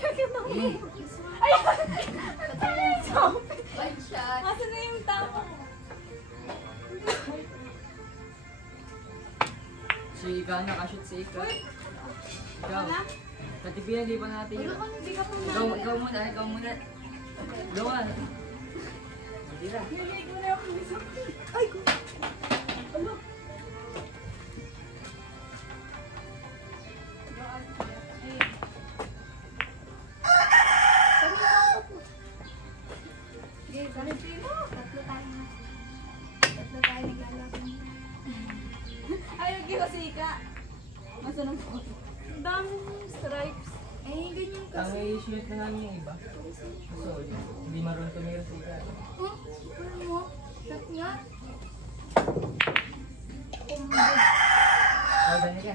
Ay! One shot. Asa na yung tama? Si Ika, nakashoot si Ika. Ikaw. Katipian, di pa natin yun. Hindi ka pa Ikaw muna. Gawa. Tira. Nilig mo na yung piso. Ay! Ano? Tatlo tayo naglalaban. Ayaw giwasika. Masa ng photo? Ang daming stripes. Eh, ganyan Ang kasi. i-shoot na namin yung iba. So, hindi marunong tumira si Ika. Huh? Ano mo? Shot nga. Dali ka.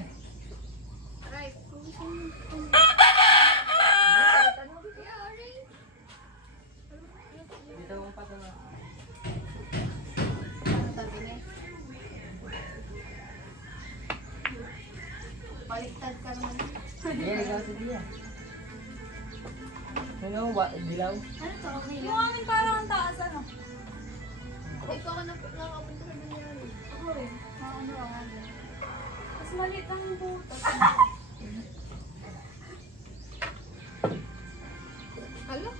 Right. Kung saan yung... Dito mong patama. Sabi niya. Baliktad ka naman. Dia, ikaw si Dia. Ano, dilaw? Ano to? Okay Yung lang. amin parang ang taas, ano? Ikaw ka nakapunta sa nangyari. Ako rin. Ano ang ano? Mas maliit ang butas. Alo?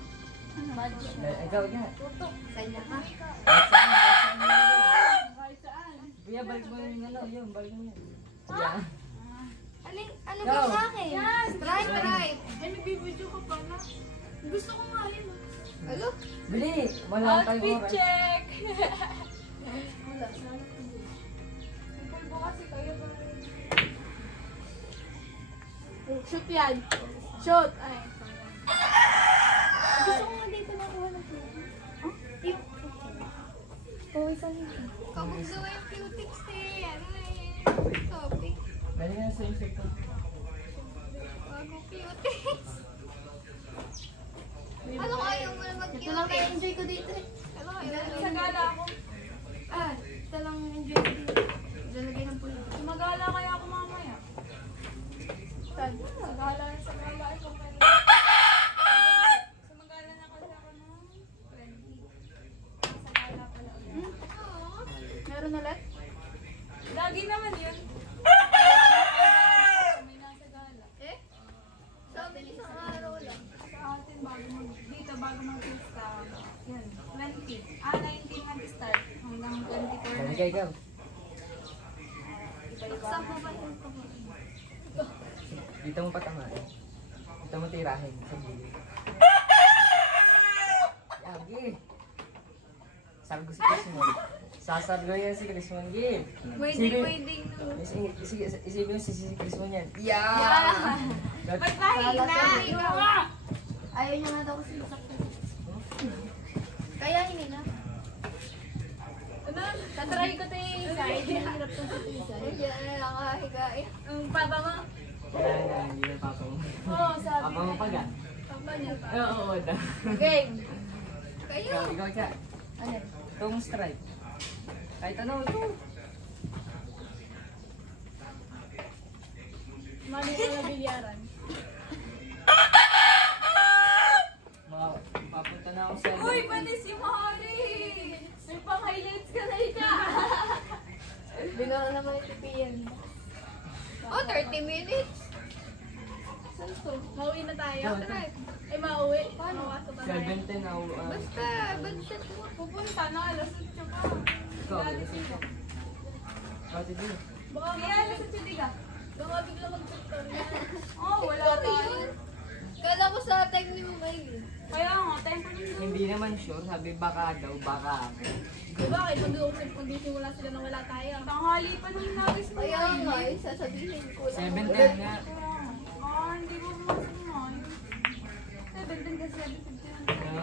Magic. Ikaw ka. Tutok. Sanya ka. Kahit saan. Kuya, balik mo yung ano, yun, balik mo yun. Yan. Ano Go. ba sa akin? Yan. Right. Ay, nagbibidyo ka pa na. Gusto ko nga yun. Alo? Bili! Wala tayong Outfit oras. check! Wala. Ang pulbo kasi kayo ba? Shoot yan. Shoot! Ay. Gusto ko nga dito nakuha ng cute. Yung... Oh, isa nito. Kabog daw yung cutics eh. Ano na yun? Topic. Bali na sa isip ko. Bago cutics. Ano kaya mo na mag-cutics? Ito lang na-enjoy ko dito eh. Ano kaya? Sa gala ako. Ah, ito lang enjoy ko dito. Lalagay ng pulo. Magala kaya ako mamaya. Saan? Sa gala ikaw pwede. Sa magala na kasi ako ng friendly. Sa gala pala ulit. Meron ulit? Lagi naman yun. May nasa gala. Eh? Sabi niya isang araw lang. Sa atin dito bago mag-pista. Yan, 20. 19 mag-start hanggang 24 Bali na. ka, ikaw. Saan mo ba yung Dito mo patamaan. Dito mo tirahin sa gilid. Yagi! Sargo si Krismon. Sasargo yan si Krismon, Gil. Waiting. Isipin mo si Krismon yan. Yeah! Magpahina! Ayaw niya nga daw kasi masaktan. Kaya hindi na. Ano? Tatry ko ito yung side. Hirap to sa tisa. Yan na lang kahigain. Ang papa mo? Kaya nga, hindi na papa mo. Oo, sabi Papa mo pa ga? Papa niya pa. Oo, da. Game! Kayo. Ikaw ka. Ano? Itong stripe. Kahit ano, ito. Mali ko na bilyaran. Papunta na ako sa... Uy, pati si Mari! May pang-highlights ka na ika! Bigla naman yung tipiyan. Oh, 30 minutes. Saan to? Mauwi na tayo? Try. Ay, mauwi. Paano? Mawasok na tayo. 17 na... Basta, budget mo. Pupunta na, alas 8 pa. Ikaw, Dati alas sila. Pati din. Baka kaya alas 8 ka. Baka bigla mag-tiktok na. Oh, wala Ikaw pa yun. Kala ko sa time ni mo kayo. Kaya nga, time pa rin. Hindi naman sure. Sabi baka daw, baka ako. Bakit? Mag-uusap kung di wala sila na wala tayo. Tanghali pa nung nabis mo. Kaya nga, sasabihin ko lang. 17 nga. Hindi mo pumasok mo. 17 kasi 17.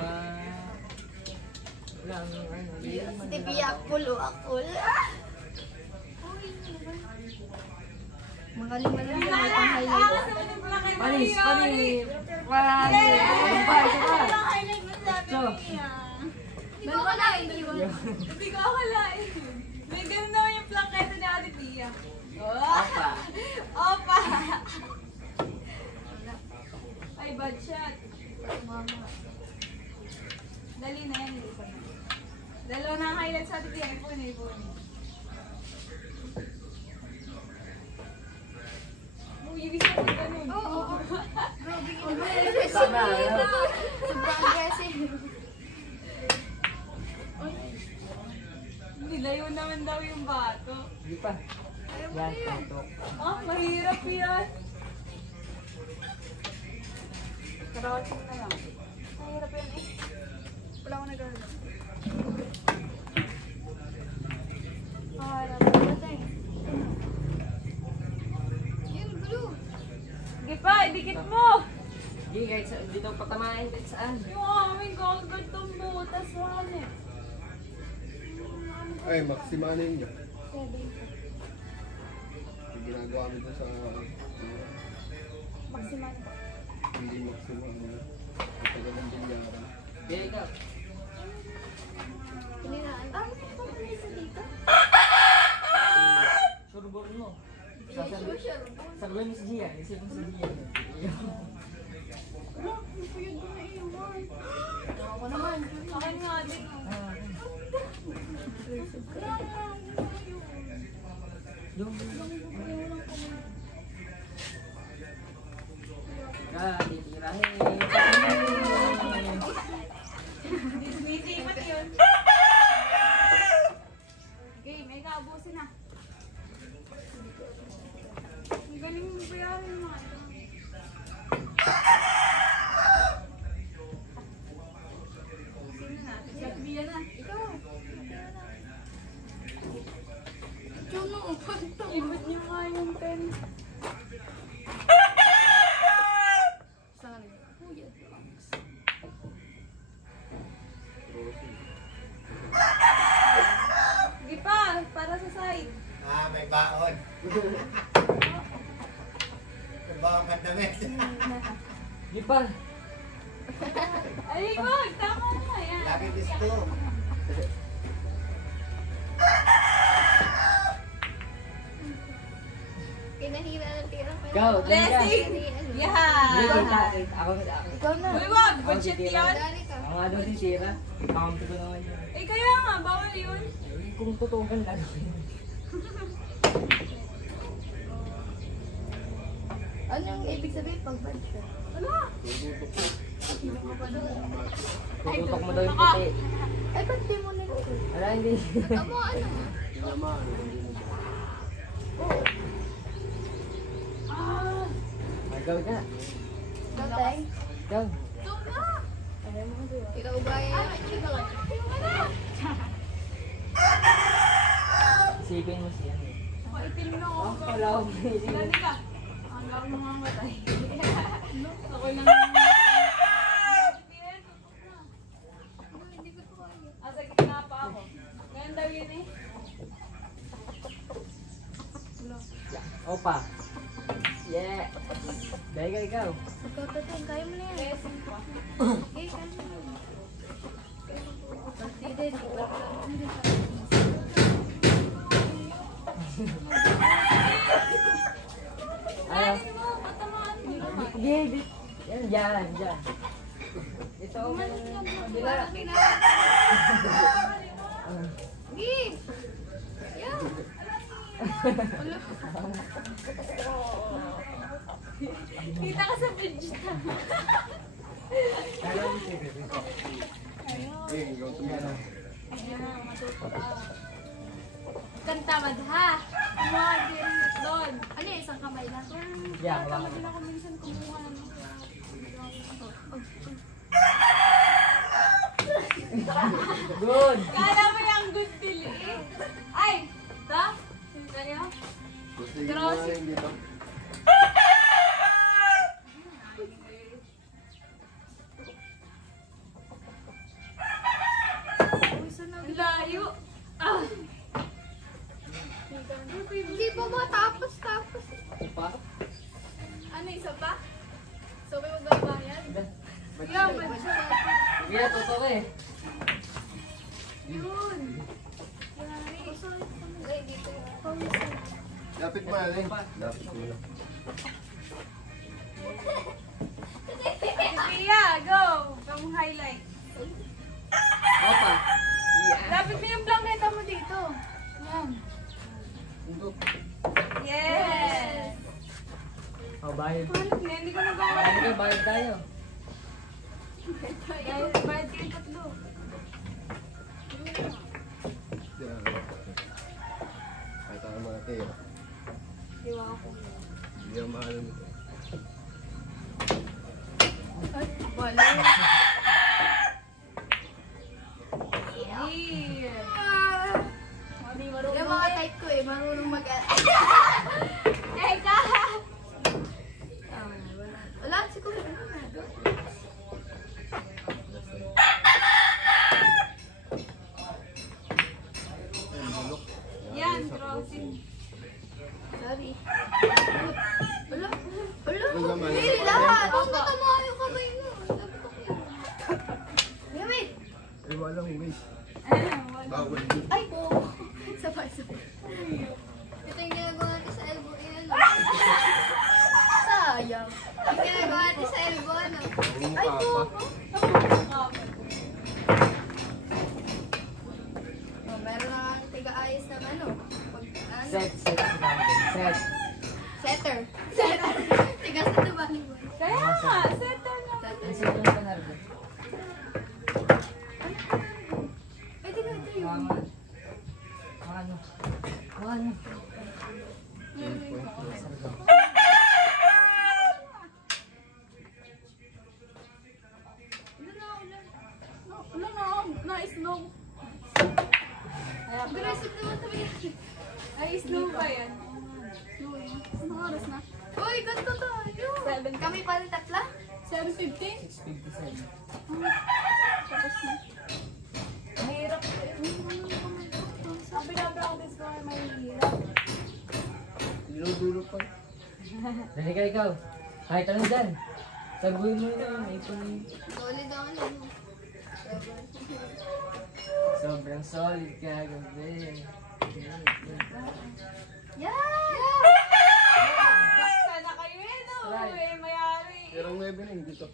Lang, ano, Si Tipiya, pulo akul. Magaling mo lang yung pang-highlight. Panis! Panis! Panis! Highlight mo sabi So. niya. Hindi ko kalain. Hindi ko akalain. May ganun naman yung plangketa ni Ate Tia. Opa! Opa! Ay, bad shot. Mama. Dali na yan, hindi pa na. Dalawa na ang highlights sa atin yan. Ipon. Uy, ibig sabihin ka ganun. Oo. Tama, Sobrang aggressive. Nilayo naman daw yung bato. Hindi pa. Yan, tutok. Ah, mahirap yan. Crouching na lang. Mahirap yan eh. Wala akong nagagawa. Harap. Patay. Yun, blue. Sige pa, idikit mo! Hindi, kahit sa, dito patamain kahit saan. Yung aming gagawin tong butas, wala. Ay, Maxima na yun. Pwede. Yung ginagawa mo dun sa... Maximal po. hindi Maxima. Matagal ng bilyaran. Kaya ikaw. Piniraan. Ah, may isa dito? Surbor mo. Sasabihin mo si Gia. Isip mo si Gia. Ako naman. Akin nga din. Yung... titirahin. Disney mat yun. Okay, may kaabusin na. Ang galing mo bayarin mga ito. Sino natin? Si Akbia na. Ikaw. Juno, panto. Ibot niyo nga yung pen. Sorry. Kuya. Sige pa, para sa side. Ah, may baon. May baon ka damit. Di pa. Ay, wag! Tama na yan. Lagi gusto. Kinahira ng tira ko. Go, Blessing! Hindi, Yeah! ako. Ikaw na. Uy, wag! Budget yan! Dali ka. Ako nga daw si Tira. Kakampi ko naman yun. Eh, kaya nga, bawal yun. Kung tutugan lang yun. Anong ibig sabihin pag bad siya? Ano? Tututok mo daw yung puti. Ay, ba't di mo nilito? Wala, hindi. Amo, ano? Yung naman, hindi mo ba? Ah! Go ka. Ikaw, tay? Go. Ito na! Ikaw ba yan? Isipin mo siya. Maitim na ako. Oh, wala akong isipin. Dali ka. Ang lang mga matay. Ako lang. Hindi ko to kaya. Asa gitna pa ako. Ngayon daw yun eh. Opa. Yeah. Dahil ka ikaw. Ikaw, tatay. Kaya mo na yan. Blessing pa. Okay, kaya mo na yan. Hindi, di ba? Ayaw. Dali mo, patamaan mo naman. Hindi. Yan, dyan. Ito ako. Bila. Sige! Yeah! Kita ka sa budget. Eh, ikaw tumira. Ayan, matuto ka. Kanta madha! Mga direct doon. Ano yung isang kamay lang? Yeah, Tama wala. din ako minsan kumuha ng Good. Kala mo yung good deal eh. Ay! Ta? Kaya? Gusto yung mga rin dito. Ang layo. Ah! Hindi pa matapos. Pa? Ano, isa pa? So, may magbabayad? Yeah, budget. Hindi na, totoo eh. Yun. Ay, dito. Lapit mo, Alin. Lapit mo. highlight. Opa. Yeah. Lapit mo yung blanket mo dito. Yan. Untuk. Yes! Oh, bayad. Hindi ko nagawa. Bayad ka, bayad tayo. Bayad kayo tatlo. Kahit ako mga tira. Diwa ako. Hindi ang mahal nito. Wala. Yeah. Mami, marunong. Yung mga type ko marunong Teka! Wala, siguro. Yan, crossing. Sorry. Wala. Wala. Wala naman. Hindi lahat. Huwag matama yung kamay mo. Wait. Eh, walang wish. Bawal. Ay, po. Sabay. Ito yung ginagawa natin sa elbow. Yan. Sayang. Yung ginagawa natin sa elbow, ano? Ay, po. Oh, meron na kang tiga-ayos ng ano. Pag, ano? Set natin. Set. Setter. Setter. Tigas na diba? Kaya nga, settle na. Ang set yung panarga. Pwede ka ito yung... Ano? Ano? Ano? Wala na, na-snow. Aggressive naman kami. Na-snow ba yan? Anong oras na? Uy, ganito tayo. Kami pa rin tatla? 7:15? 6:57. Tapos na. Mahirap. Ang pinapractice ko ay mahirap. Dinudulo pa. Dali ka ikaw. Kahit ano dyan. Saguhin mo yun. Ito na yun. Solid ako lang. Sobrang solid kagabi. Yeah! Basta na kayo eh, no? Right. Eh, mayari. Tirang 9 na hindi to.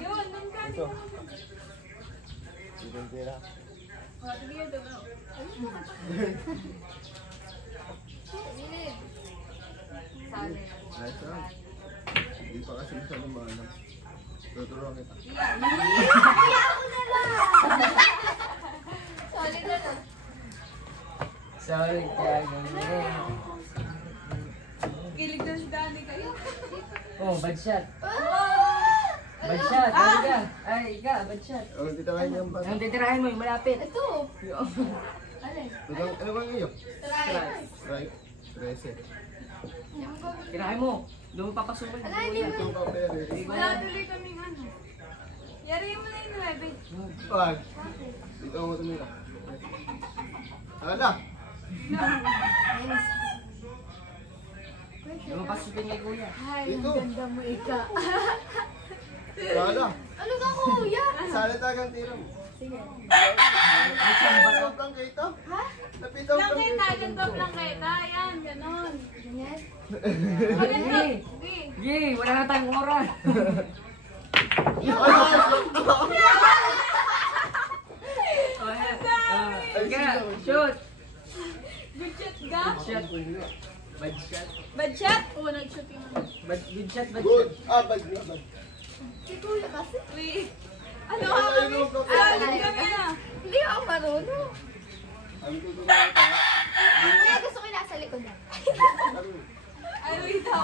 Yun, dun ka. Ito. Tirang tira. Sige, yun, dun. Solid. Ayos lang. Hindi pa kasi masyadong maalam. Tuturuan kita. Kaya ako na lang! Solid na lang. Solid kagabi. Kilig na si Danny kayo. Oh, bad shot. Ah! Bad shot. Dali ka. Ay, ika, bad shot. Oh, titirahin niya ang bata. Ang titirahin mo, yung malapit. Ito. Alin? Ano bang iyo? Try. Right. 13. Tirahin mo. Doon mo papasukan. Ala, hindi mo. Itong papel eh. Wala tuloy kaming ano. Yari mo na yung 9. Pag. Dito mo tumira. Ala. Yes. Doon mo papasukin kay kuya. Ay, Dito. ang ganda mo, Ika. Ala. Ano ka, kuya? Salita kang tira mo. Sige. Lapit kang kita. Ha? Lapit kang Langketa, ganito langketa. Ayan, ganon. Ganyan? Maganda. Yay! Yay! Wala na tayong oras. Ika, shoot! Good shot ga? Bad shot. Bad shot. Bad shot? Oo, nag-shoot yung ano. Good shot, bad Good. shot. Bad na bad. Si kuya kasi. Wait. Ano ka kami? Alam kami na. Hindi ako marunong. Ang tuturuan ka. Kuya, gusto ko yung nasa likod na. Ay, wait daw.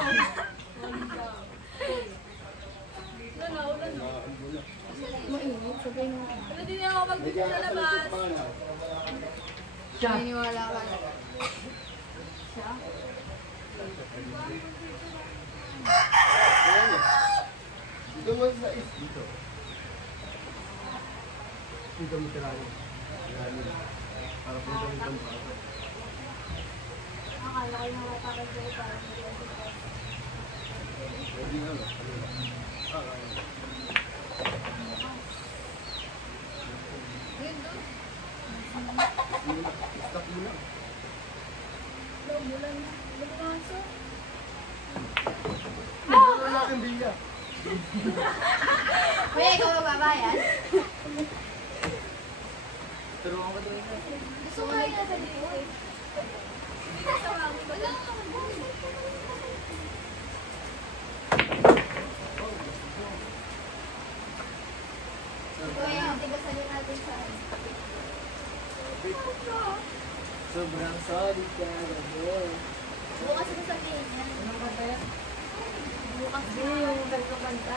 Ano, ulan na. Mainit, sabihin mo. Wala din ako mag-video sa labas. Shot. Naniniwala ka na. Dito mo sa is. Dito. Dito mo tirahin. Para po dito mo tirahin. Akala ko yung nakatakas ko parang Pwede nga no. Yun doon. Stop mo lang. Bulan na. Bulan na. Wala kang biya. Kuya, ikaw magbabayad? Turuan ko doon. Gusto mo kaya sa likod? Hindi ka sa mami. Wala. Kuya, tigasan din natin sa ano. Sobrang solid ka, gabi. Bukas ko sabihin yan. Anong kanta yan? Bukas Hindi, yung tatlong kanta.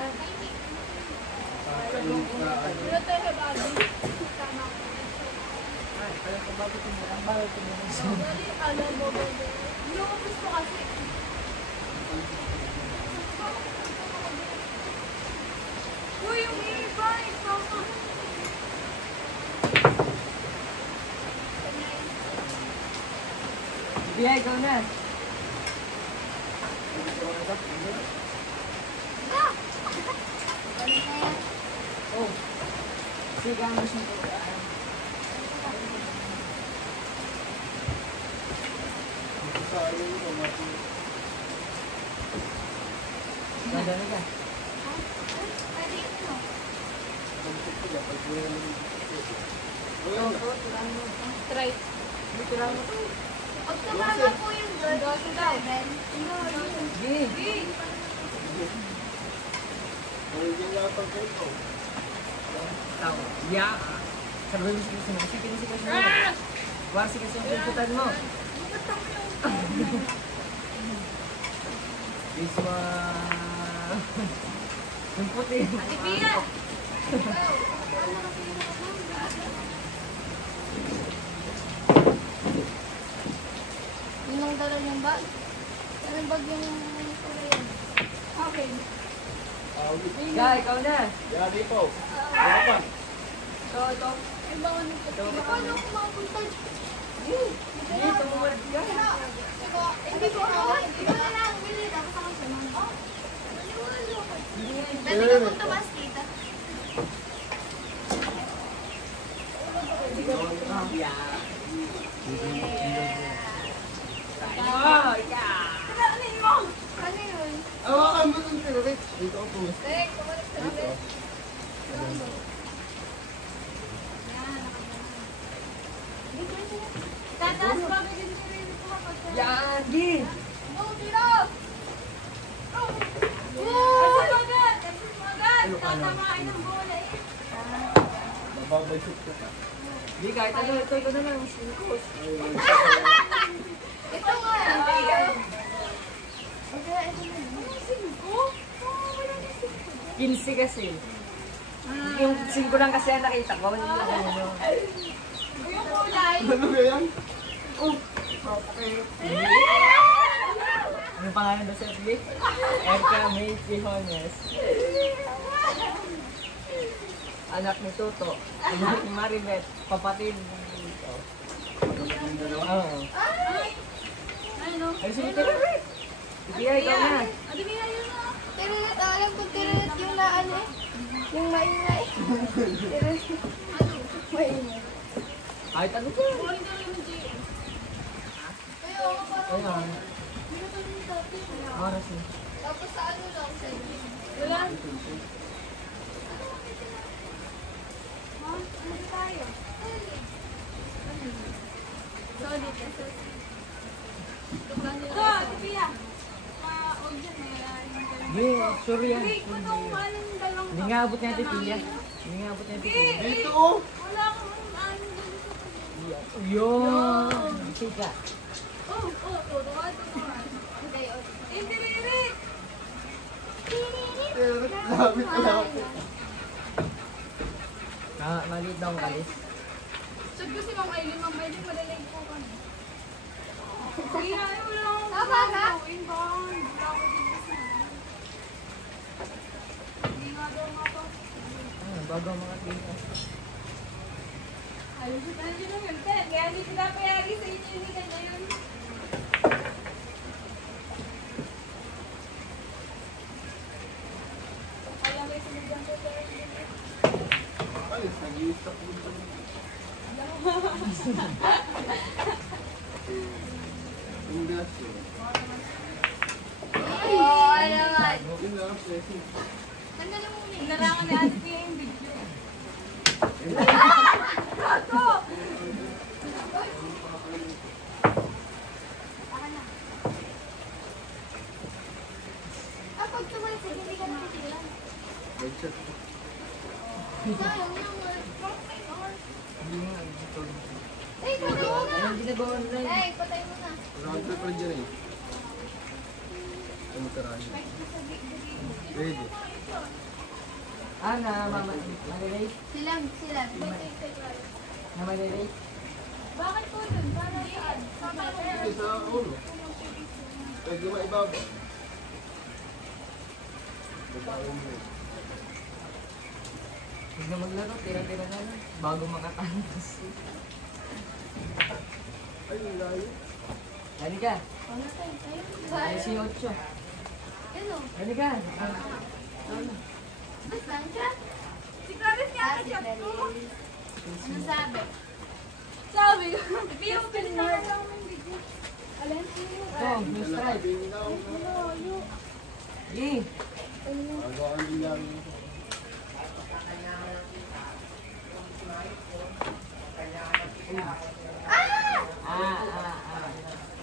Pero tayo sa bago. Tama ko. Ay, alam ko bakit tumurang. Bakit tumurang? Dali, alam mo ba? Hindi ko gusto kasi. Uy, yung iba. Ito mo. Bia, ikaw na. Balik na yan. Oh. Sige, ang gusto ko. Nadali ka. Pwede yun, no? Try. Hindi, tirahan mo to. Huwag tumama po yung doon. Seven. Sige. Tama. Yeah. Sabi mo sige mo. Sige mo sige mo. War sige sa pagkutan mo. This one. Yung puti. Ate Pia. Yun ang dala niyang bag. Anong bag yung kulay yan? Okay. Guy, ikaw na. Yari po. Yapan. Ito. Ay, bawal nito. Paano ako makapunta? Dito mo wala ka. Hindi ko ako. Hindi ko na lang. Bili. Tapos ako sumunod. Dati ka kung tumas dito. Oh, yeah. Ano mo? Ano yun? Awakan mo ng tirik. Dito ako. Tek, kumalik sa Dito. amin. Tataas pa ba din si Rin ko kapag Yan, di. Go, tiro! Kasi magad! Kasi magad! Tatamain ang bola eh. Mababasok ka pa. Di, kahit ano, ito na lang. Sinikos. Ito nga. Singko? 15 kasi. Yung 5 lang kasi ang nakita ko. Wala na ano. Yung kulay. Ano ba yan? Anong pangalan ba sa FB? Erka May Pijones. Anak ni Toto. Anak ni Maribet. Kapatid ni Tito. Oo. Ano? Ay, sige, tira. Sige, ikaw na. Ate Mia, yun na. Tiririt. Alam ko tiririt yung na ano eh. Yung maingay. Tiririt. Maingay. Ay, ano ka? Boring daw yung GM. Kaya ako parang Ayan. hindi ko tanong dati. Oras na. Tapos sa ano lang sa Wala. Ha? Ano tayo? Solid. Ito, Ate Pia. Huwag dyan. Hindi, sure yan. Wait, kung anong dalawang Hindi nga abot niya ito, Pia. Hindi nga abot niya ito, Pia. Dito oh. Wala akong ano dun sa Yun! Sika. Indiririt! Tirik. Labit ka lang. Maliit daw ang kalis. Sud ko si Ma'am Aileen. Ma'am Aileen, malalag po ka na. Sige, ay, wala akong Tama ka? gawin ba? Wala ako dito sa Hindi nga daw nga pa. Bago ang mga tingin. Ayun, nandiyo na yun. Kaya hindi sila payari sa inyo yung higan na yun. Kaya may sinigang ko pero hindi na. Ay, nag-i-stop mo ito. Ang gas eh. Oo, naman. Yun lang, pressing. Tanggalin mo muna. Narangan ni Ate Pia yung video. Para na. Ah, pag tumalasig, hindi ka natitigilan. Headset. Sayang yung perfect or... Hindi nga, ito. Eh, patay mo na! Ayun, ginagawa online. Eh, patay mo na. Round trip rin dyan eh. Ano tarahin? Ready. Ah, na malilate? Sila. Na malilate? Bakit po dun? Para saan? Ito sa ulo. Pwede maibaba. Babae mo eh. Huwag na maglaro, tira-tira na lang. Bago makatapos. Ay, ang layo. Dali ka. Ano tayo? Ay, si 8. Ano? Dali ka. Saan siya? Si Clarice nga Ah, na si chat ko. Clarice. Ano sabi? Sabi ko, Pia, pinag lang ng video. Alin? Ito, new stripe. Yee. Aga ang bilang.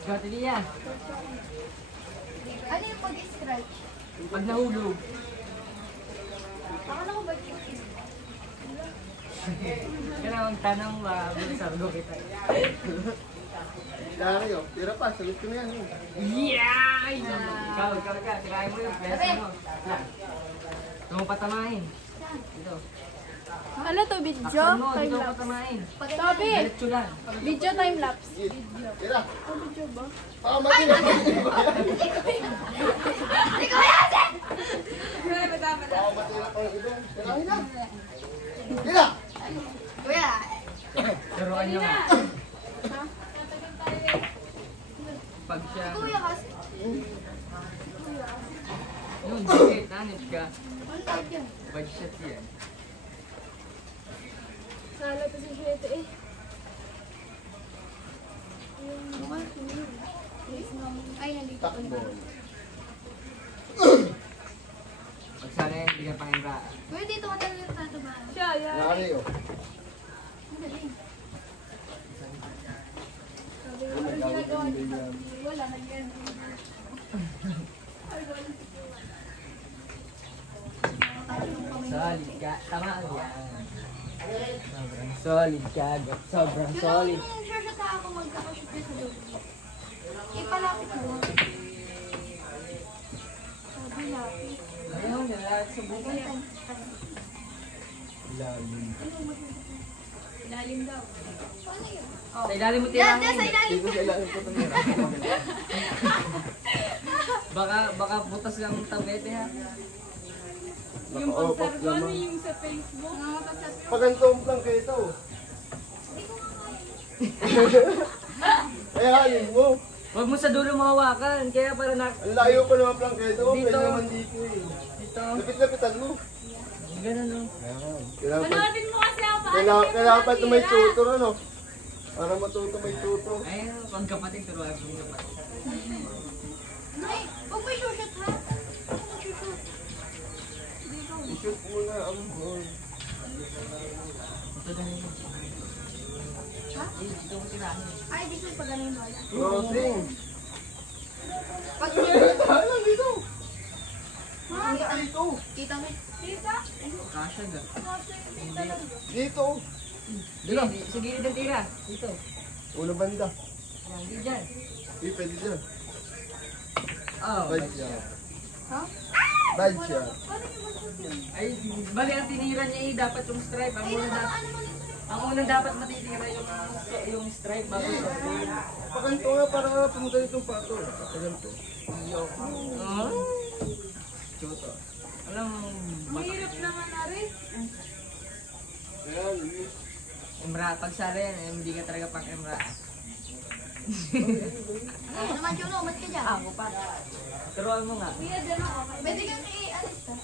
Ikaw, Tilia. Ano yung pag-stretch? Pag nahulog. Akala ko ba chicken? Kaya magtanong, sabi ko kita. Dari oh. Tira pa, sagot ko na yan. Yeah! Ikaw ka. Tirahin mo yung pesa mo. Yan. Ito mo patamahin. Ito. Ano to, video? Taksan mo, dito mo patamahin. Sabi! Diretso lang. Video time-lapse. Tira. Video ba? Baka matinag. Baka matinag pa yung iba. Tirahin na. Tira. Kuya, Turuan nyo nga. Pag siya. kuya kasi. Yun, sige, nanit ka. Ano tawag yun? Bad shot yan. Sala to si Shete eh. Ay, nandito ko Takbo. na. Pag sana yan, hindi ka pangimra. Kuya, dito ka talaga tatabahan. Siya, yan. Dari oh. Ang galing. Sabi ko, ano ginagawa niya? Sabi, wala, nagyan. Solid ka. Tama yan. Sobrang solid ka. Sobrang solid. Yung sure sa ako magkakashoot na sa loob. Ipalapit mo. Sabi lapit. Ayun, nalala sa buhay. Ilalim. Ilalim daw. Paano yun? Sa ilalim mo Yan, tirangin. yan, sa ilalim. Hindi ko sa ilalim ko tumira. Baka butas lang ang tabete ha. Yung Naka-off pag-serve ano naman. yung sa Facebook. Pagantong lang kayo ito. Kaya halin mo. Huwag mo sa dulo mahawakan. Kaya para na... Ang layo pa naman lang kayo ito. Dito. Pwede naman dito eh. Dito. Lapit-lapitan mo. Ganun no. Kailangan pa, Panoodin mo kasi ako. kailangan pa ito may tutor ano. Para matuto may tutor. Ayun, pagkapatid, turuan mo yung kapatid. Ay, huwag mo i-shoot ha. Huwag mo i-shoot. I-shoot muna ang ball. Ito ganun yun. Ha? Dito ko tirahin. Ay, dito pa ganun yung bola. Crossing. Pag Alam dito. Dito. kita mo. Tita? Kasha ga. Dito. Dito. Sa gilid ng tira. Dito. Ulo banda. Yan, di dyan. Hindi pwede dyan. Oh. Bad shot. Ha? Bad shot. Ay, bali ang tinira niya eh, dapat yung stripe. Ang unang dapat matitira yung stripe bago sa goal. Paganto nga para pumunta ditong pato. Paganto. Oh? Choto. Alam mo, Mahirap naman na rin. Ayan. Emra, pag sara yan, hindi ka talaga pang Emra. Ano naman, Juno? Ba't ka dyan? Ako pa. Turuan mo nga. Kuya, dyan ako. Pwede kang i-alis ka.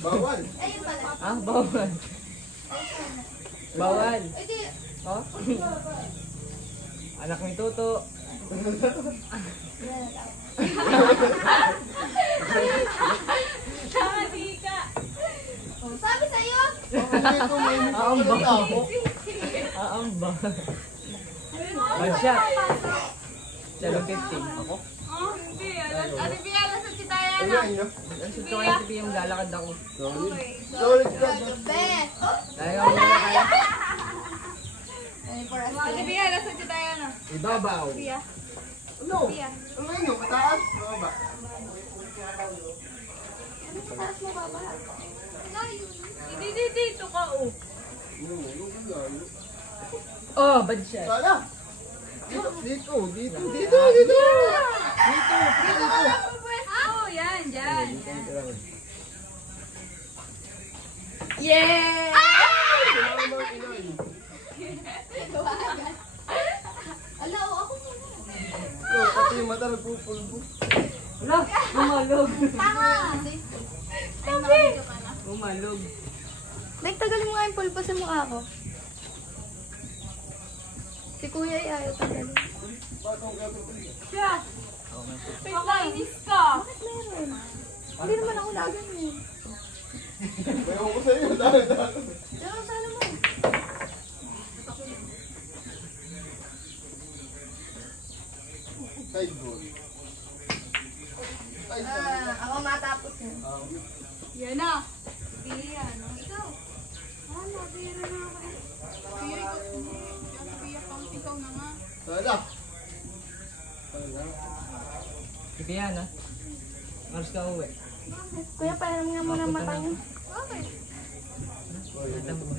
Bawal. Ayun pala. Ah, bawal. Bawal. Ay, di. Oh? Anak ni Toto. Tama, Tika. Sabi sa'yo! Ito, may Aamba. ako. Aamba. One shot. 750. Ako? Oh, hindi. Ate Pia, nasa si Taya na. Ayan nyo. Ang suto ko yung yung lalakad ako. Solid. Solid ka. Best! Dahil ako wala kaya. Ay, for us. Ate Pia, nasa si Taya na. Ibabaw. Pia. Ano? Ano yun? Mataas? Baba. Ano sa taas mo, baba? Hindi, dito ka, oh. Oh, bad shot. Sala. Dito. Dito. Oh, yan, dyan. Yeah! Ala, o ako muna. Pati yung mata nagpupulbo. Wala, umalog. Tama! Umalog. Like, tagalin mo nga yung pulpo sa mukha ko. Si kuya ay ayaw tagalin. Siya. Pakainis ka. Bakit meron? Hindi naman ako naganyan. Bayaw ko sa'yo. Dahil. Pero sana mo. Side goal. Ako matapos yun. Yan na. Pia, no? Ikaw. Ano, pira na ako eh. Pia, ikaw na nga. Sala. Sige yan, ha? Mars ka uwi. Kuya, parang nga muna mata mo. Okay. Alam mo.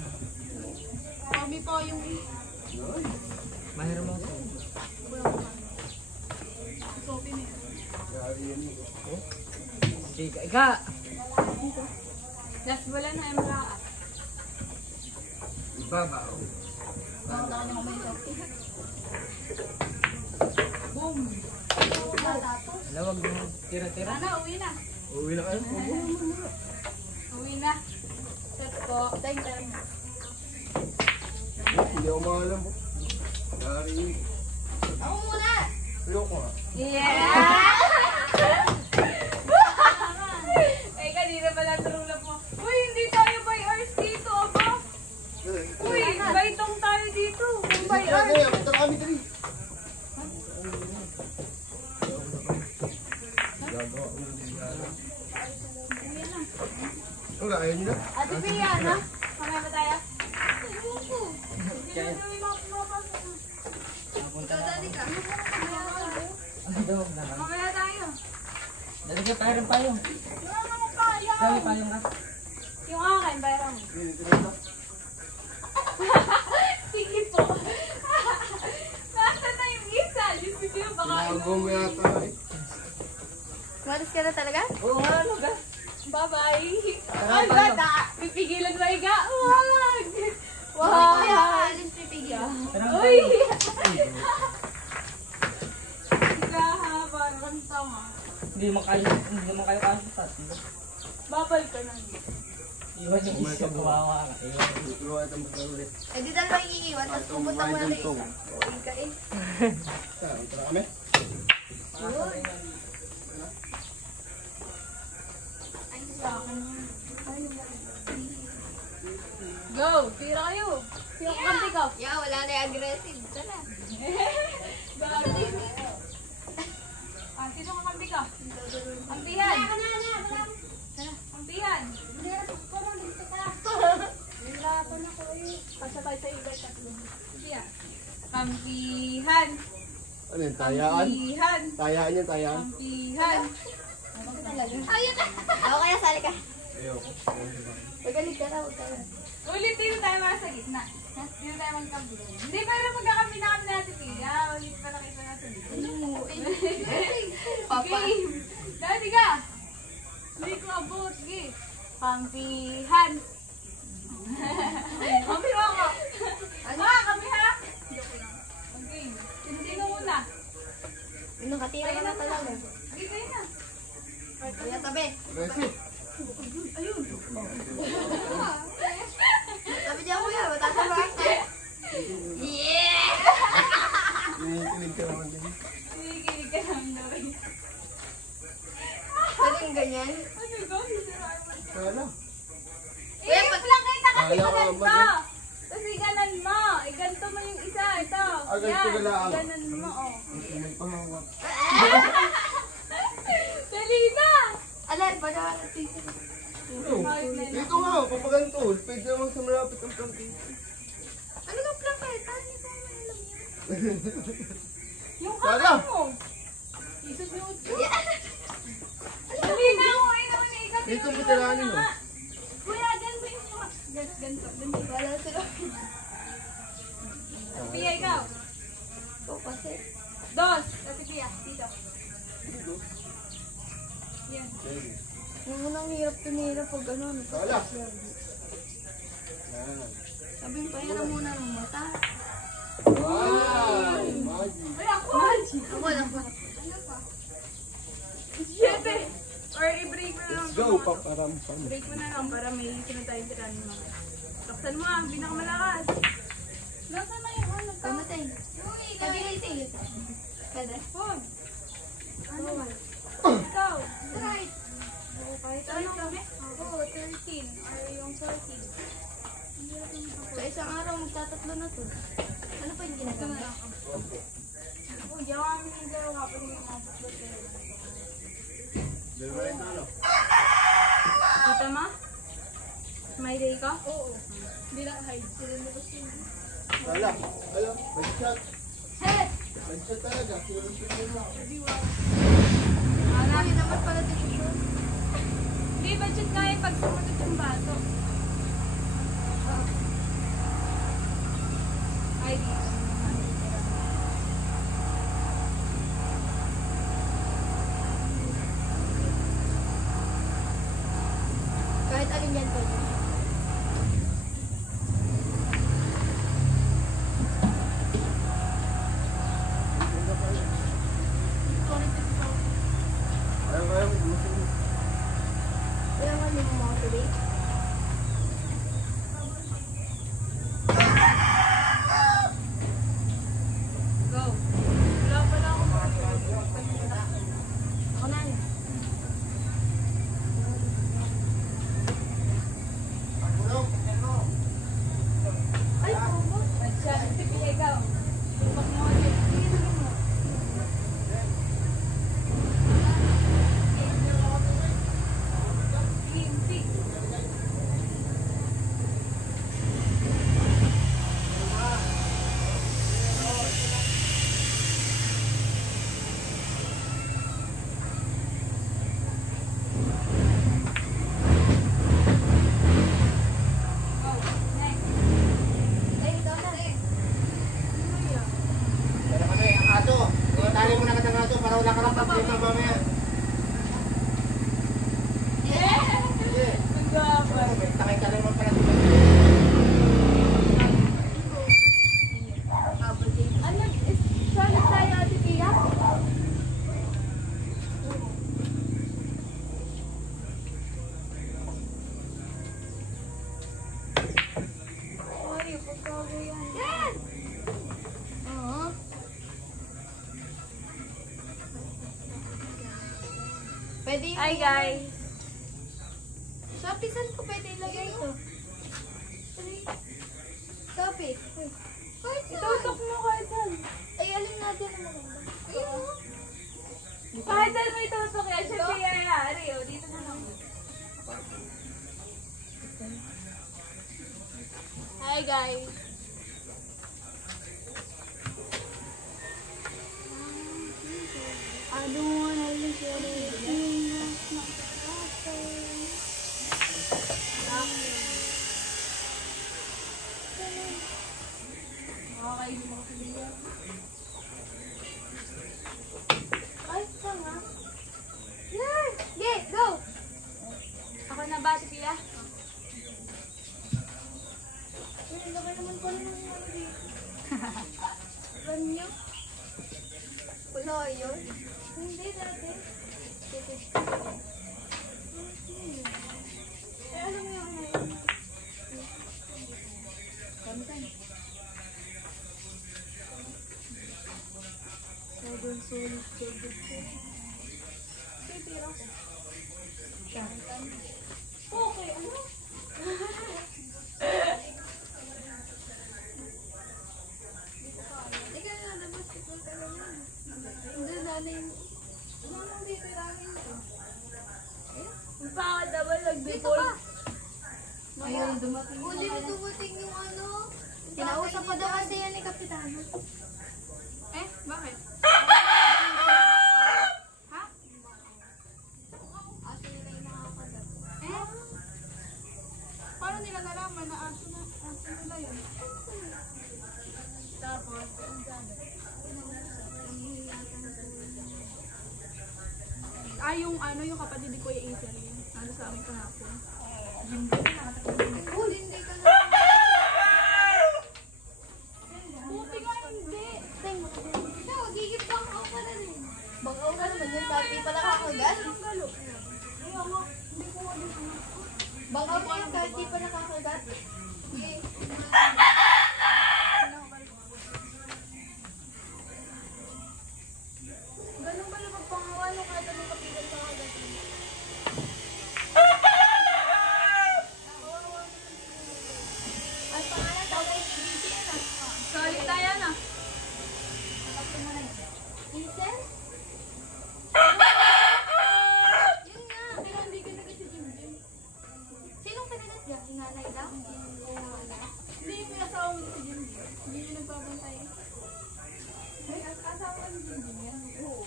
Kami po yung Mahir mo ako. Sophie na yan. Sige, ika! Last wala na yung mga Ibabaw. boom. Lawag mo. Tira-tira. Sana, uwi na. Uwi na kayo. Uwi na. Set po. Time. Hindi ako maalam po. Dari. Ako muna! Ayoko nga. Yeah! Ay, kanina pala tulog mo. Uy, hindi tayo by hours dito, aba. Uy, baitong tayo dito. Kung by hours. Punta na kami dali. Wala, ayaw nyo na. Ate Pia, no? Kamay ba tayo? Kaya, napunta na ako. Ano daw, naman? Mamaya tayo. Dali ka, payong payong. Wala namang kaya. Dali, payong ka. Yung akin, bayarang. Sige po. Nasaan na yung isa? Lisip yung baka. Tinago mo yata eh. Maris ka na talaga? Oo nga, ano ka? Bye-bye. Tara, Ay, paano? bata. Pipigilan ba iga? Wag. Kuya, Wag. alis pipigil. Tara, Uy. payong. Iga ha, parang tama. Hindi naman kayo kasasat. Babal ka na. Iwan yung isa, kawawa ka. Iwan. Turuan ito mas ulit. Eh, di dalawa iiwan, tapos pupunta mo na sa isa. Uwi ka eh. Punta na kami. Go, tira kayo. Sino kakampi ka? Yeah, wala na yung aggressive. Tara. Gabi. Sino kakampi ka? Kampihan. Tara, kampihan. Pasa tayo sa ibay tatlo. Kampihan. Kampihan. Ano yun? Tayaan? Kampihan. Tayaan yan, tayaan. Kampihan. Ayun na. Ako kaya, sali ka. Ayoko. Magalit ka na, huwag ka na. Ulit dito tayo mga sa gitna. Dito tayo magkampi. Hindi, pero magkakampi na kami natin. Kaya ulit pa nakita na sa gitna. Papa. Game! Dati ka! Hindi ko abot, game! Kampihan! Kampi mo ako! Ano? Kami ha? Joke lang. Okay. Sino muna? Nakatira ka na talaga. Sige, kayo na. Kaya tabi. Aggressive. Tabi dyan kuya, matatamaan ka. Yeah! Kinikilig ka naman din. Kinikilig ka namin na rin. Pwede yung ganyan. Ano ba? Hindi na ako. Kala. Kuya, ito. Agad Yan. ko na lang. Ganun mo, oh. May pangawak. Dali na! Alay, ba na natin? Dito nga, papagantol. Pwede naman sa malapit ang prangkita. Ano ka plaketa? Hindi ko naman alam yan. Yung Tara. kamay mo. Isusunod ko. Dali na ako. Ay, naman na ikaw. Dito mo tiranin, oh. Kuya, ganito yung mga. Ganito. Wala sila. Pia, ikaw. Ito kasi. Dos. Kasi Pia, dito. Yan. Yung unang hirap tumira pag ano. Wala. Yan. Sabi mo, pahiram muna ng mata. Ay, Maggie. Ay, ako. Magic. Ako lang ba? Siyempre. Or i-break mo na lang. Let's go, paparampan. Break mo na lang para may sinatayong tirahan mo. Taksan mo ang pinakamalakas. Nasaan na yung ano? Kamatay. Sabi nga ito. Pwede? Huwag. Ano? Ikaw. Right. Kahit ano kami? Oo, 13. Or yung 14. Sa isang araw, magtatatlo na to. Ano pa yung ginagawa? Oh, yawa kami ng dalawa kapag yung mga pagod. Dalawa ito, ano? Kita mo? May day ka? Oo. Hindi lang hide. Sila nabas yun. Wala. Alam, may shot. Hey! May shot talaga. Sila na. Ano yun naman pala desisyon? Hindi, budget nga yung pag sumunod yung bato. Ay, di. Kahit alin yan pwede. Ayaw, ayaw. Gusto mo. Kaya nga yung mga tuloy. Go. Wala pala ako Ako na yun. Ay, bobo. Siya, sige, ikaw. Tupak mo ulit. Game 6. Go. Next. Ay, ikaw na. Kaya kami, ang aso. Tali mo na ka ng aso para wala ka lang pagkita mamaya. Sige. Ang gaba. Takay ka naman pala. Ano? Saan tayo, Ate Pia? Ay, pagkago yan. Yan! Oo. Pwede yun. Hi guys. Shopee, saan ko pwede ilagay ito? Shopee. Kahit saan. Itutok mo kahit saan. Ay, alin natin ang maganda. Ayun. Kahit saan mo itutok yan. Siyempre yayari. O, dito na lang. Hi guys. I don't wanna lose anything. Okay, hindi mo kasi diyan. Ay, saan nga? Yan! Yeah, go! Ako na ba, si Pia? Ay, laki naman pala ng mga Ranyo? Wala yun? Hindi dati. Eh, alam mo yung ngayon. Sobrang solid, solid ko. Titira ko. Siya. Okay, ano? Huli na dumating yung ano. Kinausap ko daw kasi yan ni Kapitana. Eh, bakit? Ha? Aso nila yung nakakagat. Eh? Paano nila nalaman na aso nila yun? Tapos, yung ano, yung kapatid ni Kuya Hazel yun. Ano sa amin kahapon. Huli, hindi ka na. Buti nga hindi. Ikaw, gigit bang ako pala rin. Bang ako ka naman yun, dati pala kakagat. Bang ako yun, dati pala kakagat. Sige. Ganun pala magpangawalo kahit anong kapitan sa kakagat. Ang pangalan daw ay Vivian. Solid tayo na. Hazel? Yun nga. Pero hindi ka na kasi Jim. Sinong pinalit niya? Si nanay daw? Hindi yung asawa mo si Jim. Hindi yung nagbabantay. Ay, asawa ni Jim yan. Oo.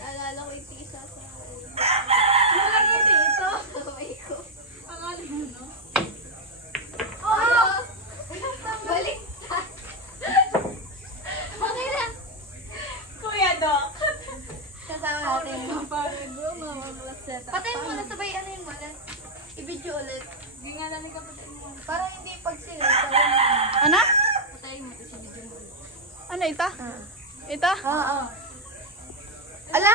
Naalala ko yung pisa sa Wala nga dito. kamay ko. Pangalan mo, no? Oh! Baliktad! Okay na. Kuya Doc. Kasama natin. Patayin mo na, sabay ano yun mo na. I-video ulit. Hindi nga namin kapatid mo. Para hindi pag sila. Ano? Patayin mo, tapos i-video mo ulit. Ano ito? Ito? Oo.